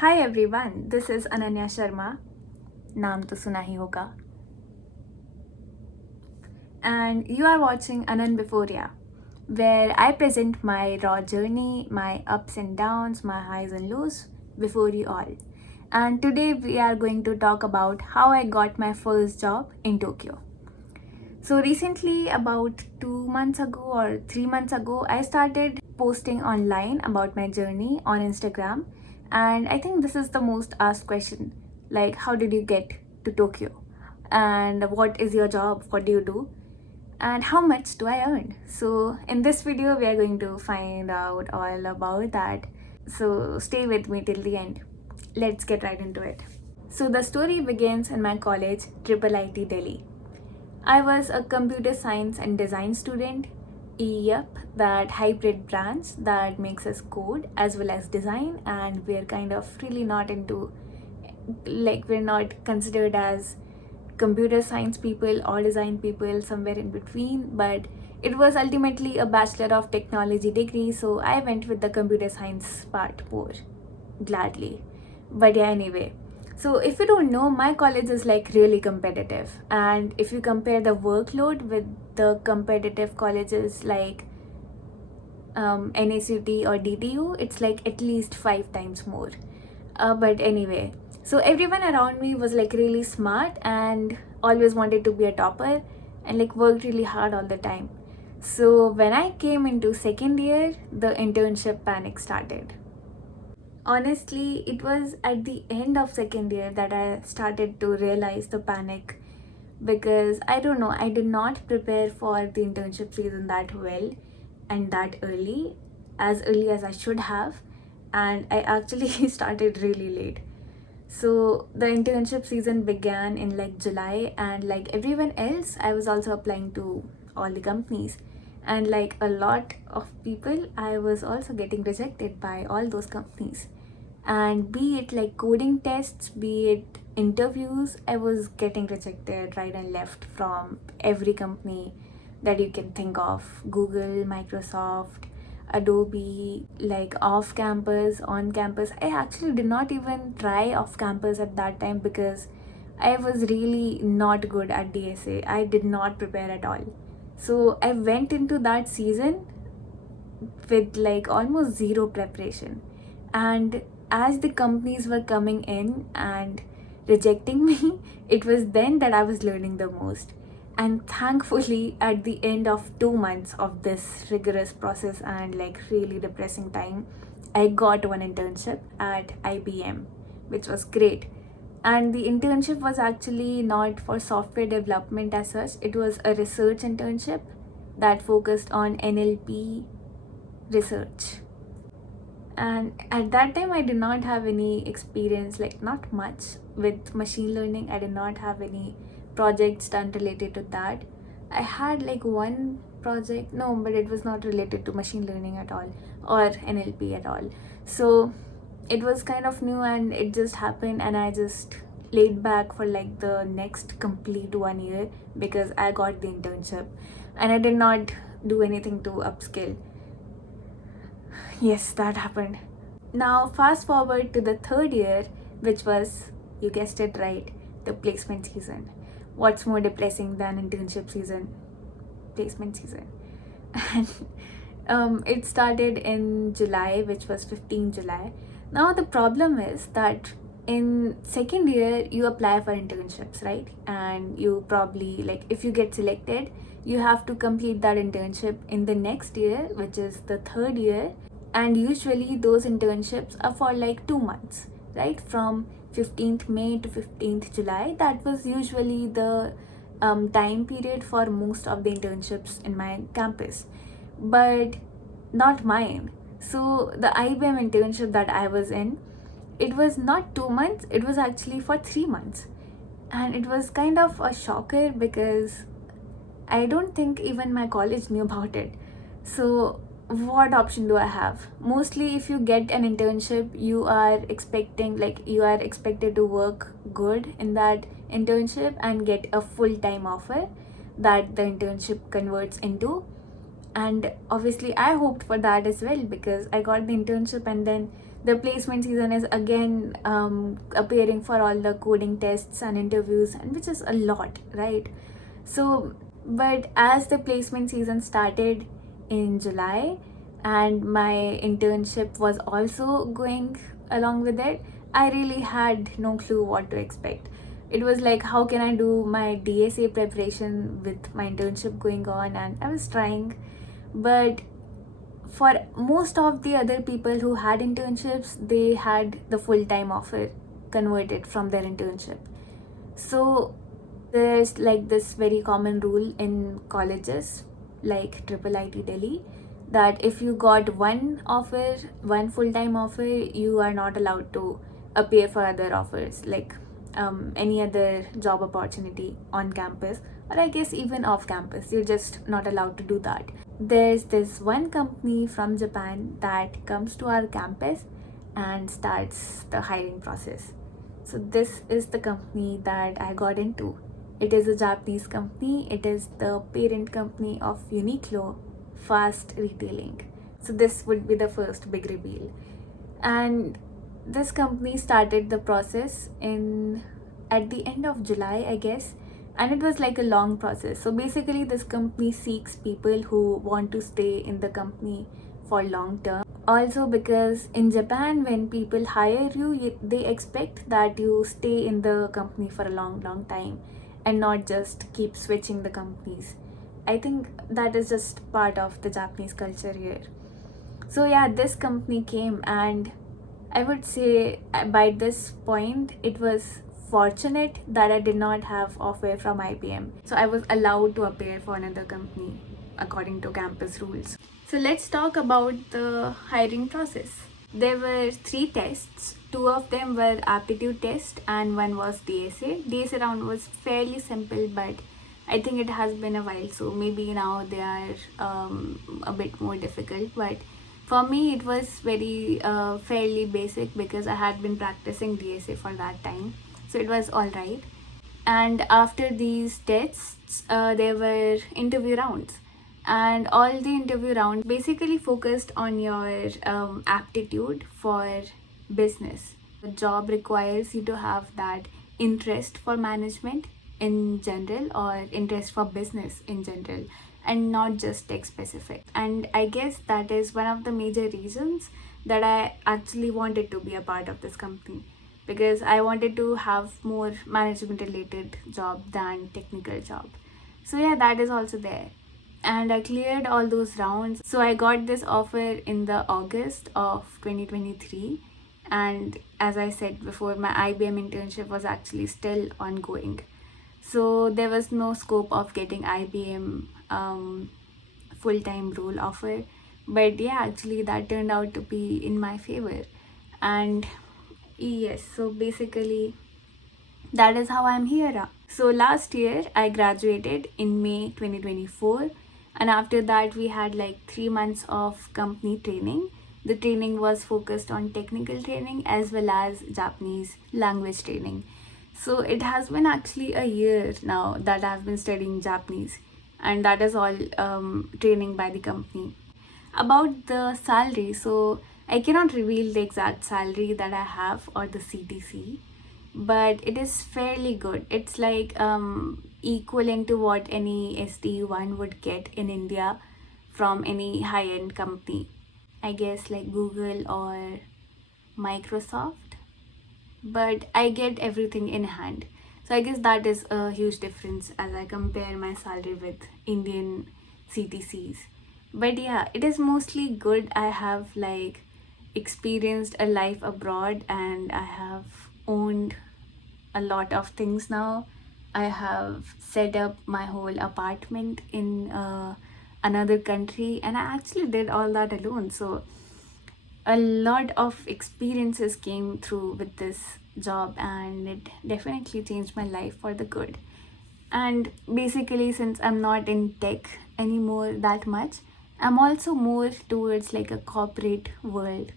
Hi everyone, this is Ananya Sharma. नाम तो सुना ही होगा. And you are watching Anan Bephoria, where I present my raw journey, my ups and downs, my highs and lows before you all. And today we are going to talk about how I got my first job in Tokyo. So recently, about 2 months ago or 3 months ago, I started posting online about my journey on Instagram. And I think this is the most asked question, like how did you get to Tokyo? And what is your job? What do you do? And how much do I earn? So in this video, we are going to find out all about that. So stay with me till the end. Let's get right into it. So the story begins in my college, IIIT Delhi. I was a computer science and design student. Yep, that hybrid branch that makes us code as well as design, and we're kind of really not into, like, we're not considered as computer science people or design people, somewhere in between. But it was ultimately a Bachelor of Technology degree, so I went with the computer science part more gladly. But yeah, anyway. So if you don't know, my college is like really competitive, and if you compare the workload with the competitive colleges like NACT or DTU, it's like at least 5 times more. But anyway, so everyone around me was like really smart and always wanted to be a topper and like worked really hard all the time. So when I came into second year, the internship panic started. Honestly, it was at the end of second year that I started to realize the panic, because I don't know, I did not prepare for the internship season that well and that early as I should have, and I actually started really late. So the internship season began in like July, and like everyone else, I was also applying to all the companies. And like a lot of people, I was also getting rejected by all those companies. And be it like coding tests, be it interviews, I was getting rejected right and left from every company that you can think of: Google, Microsoft, Adobe, like off campus, on campus. I actually did not even try off campus at that time because I was really not good at DSA. I did not prepare at all. So I went into that season with like almost zero preparation. And as the companies were coming in and rejecting me, it was then that I was learning the most. And thankfully, at the end of 2 months of this rigorous process and like really depressing time, I got one internship at IBM, which was great. And the internship was actually not for software development as such, it was a research internship that focused on NLP research. And at that time, I did not have any experience, like not much, with machine learning. I did not have any projects done related to that. I had like one project, no, but it was not related to machine learning at all or NLP at all. So it was kind of new and it just happened, and I just laid back for like the next complete 1 year because I got the internship and I did not do anything to upskill. Yes, that happened. Now, fast forward to the third year, which was, you guessed it right, the placement season. What's more depressing than internship season? Placement season. And it started in July, which was 15 July. Now, the problem is that in second year, you apply for internships, right? And you probably, like, if you get selected, you have to complete that internship in the next year, which is the third year. And usually those internships are for like 2 months, right? From 15th May to 15th July. That was usually the time period for most of the internships in my campus, but not mine. So the IBM internship that I was in, it was not 2 months, it was actually for 3 months. And it was kind of a shocker because I don't think even my college knew about it. So what option do I have? Mostly if you get an internship, you are expected to work good in that internship and get a full-time offer that the internship converts into. And obviously I hoped for that as well because I got the internship, and then the placement season is again appearing for all the coding tests and interviews, and which is a lot, right? So, but as the placement season started in July and my internship was also going along with it, I really had no clue what to expect. It was like, how can I do my DSA preparation with my internship going on? And I was trying, but for most of the other people who had internships, they had the full time offer converted from their internship. So there's like this very common rule in colleges like IIIT Delhi, that if you got one offer, one full-time offer, you are not allowed to appear for other offers, like any other job opportunity on campus, or I guess even off campus. You're just not allowed to do that. There's this one company from Japan that comes to our campus and starts the hiring process. So this is the company that I got into. It is a Japanese company. It is the parent company of Uniqlo Fast Retailing. So this would be the first big reveal. And this company started the process in at the end of July, I guess, and it was like a long process. So basically this company seeks people who want to stay in the company for long term. Also, because in Japan, when people hire you, they expect that you stay in the company for a long time and not just keep switching the companies. I think that is just part of the Japanese culture here. So yeah, this company came, and I would say by this point it was fortunate that I did not have offer from IBM. So I was allowed to appear for another company according to campus rules. So let's talk about the hiring process. There were three tests. Two of them were aptitude test and one was DSA. DSA round was fairly simple, but I think it has been a while, so maybe now they are a bit more difficult. But for me, it was very fairly basic because I had been practicing DSA for that time, so it was all right. And after these tests, there were interview rounds, and all the interview rounds basically focused on your aptitude for business. The job requires you to have that interest for management in general, or interest for business in general, and not just tech specific. And I guess that is one of the major reasons that I actually wanted to be a part of this company, because I wanted to have more management related job than technical job. So yeah, that is also there. And I cleared all those rounds. So I got this offer in the August of 2023. And as I said before, my IBM internship was actually still ongoing. So there was no scope of getting IBM full-time role offer. But yeah, actually that turned out to be in my favor. And yes, so basically that is how I'm here. So last year I graduated in May 2024, and after that we had like 3 months of company training. The training was focused on technical training as well as Japanese language training. So it has been actually a year now that I've been studying Japanese, and that is all training by the company. About the salary, so I cannot reveal the exact salary that I have or the CTC, but it is fairly good. It's like equivalent to what any SD1 would get in India from any high-end company. I guess like Google or Microsoft, but I get everything in hand. So I guess that is a huge difference as I compare my salary with Indian CTCs. But yeah, it is mostly good. I have like experienced a life abroad, and I have owned a lot of things now. I have set up my whole apartment in another country, and I actually did all that alone. So a lot of experiences came through with this job, and it definitely changed my life for the good. And basically, since I'm not in tech anymore that much, I'm also more towards like a corporate world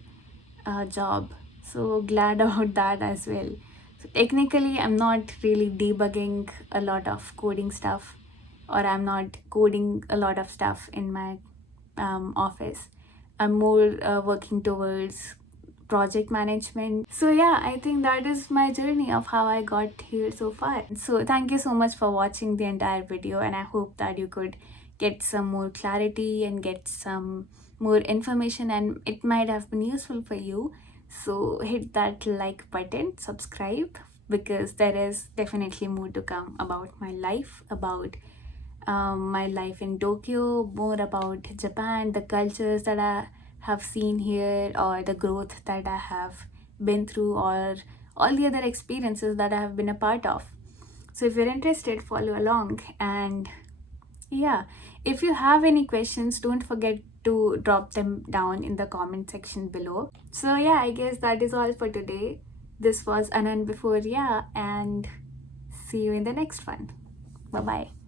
job. So glad about that as well. So technically, I'm not really debugging a lot of coding stuff, or I'm not coding a lot of stuff in my office. I'm more working towards project management. So yeah, I think that is my journey of how I got here so far. So thank you so much for watching the entire video, and I hope that you could get some more clarity and get some more information, and it might have been useful for you. So hit that like button, subscribe, because there is definitely more to come about my life, about my life in Tokyo, more about Japan, the cultures that I have seen here, or the growth that I have been through, or all the other experiences that I have been a part of. So if you're interested, follow along. And yeah, if you have any questions, don't forget to drop them down in the comment section below. So yeah, I guess that is all for today. This was Anand before, yeah, and see you in the next one. Bye bye.